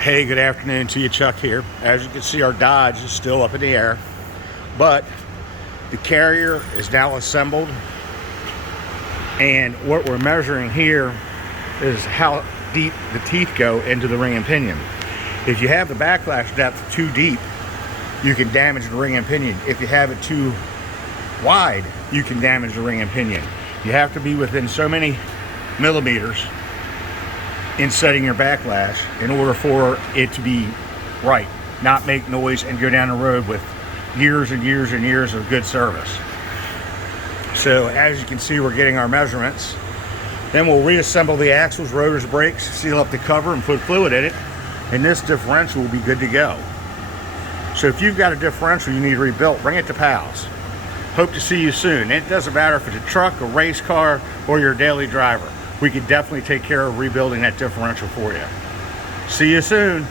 Hey, good afternoon to you, Chuck here. As you can see, our Dodge is still up in the air, but the carrier is now assembled, and what we're measuring here is how deep the teeth go into the ring and pinion. If you have the backlash depth too deep, you can damage the ring and pinion. If you have it too wide, you can damage the ring and pinion. You have to be within so many millimeters in setting your backlash in order for it to be right, not make noise and go down the road with years and years and years of good service. So as you can see, we're getting our measurements. Then we'll reassemble the axles, rotors, brakes, seal up the cover and put fluid in it, and this differential will be good to go. So if you've got a differential you need rebuilt, bring it to Pals. Hope to see you soon. It doesn't matter if it's a truck, a race car, or your daily driver. We could definitely take care of rebuilding that differential for you. See you soon.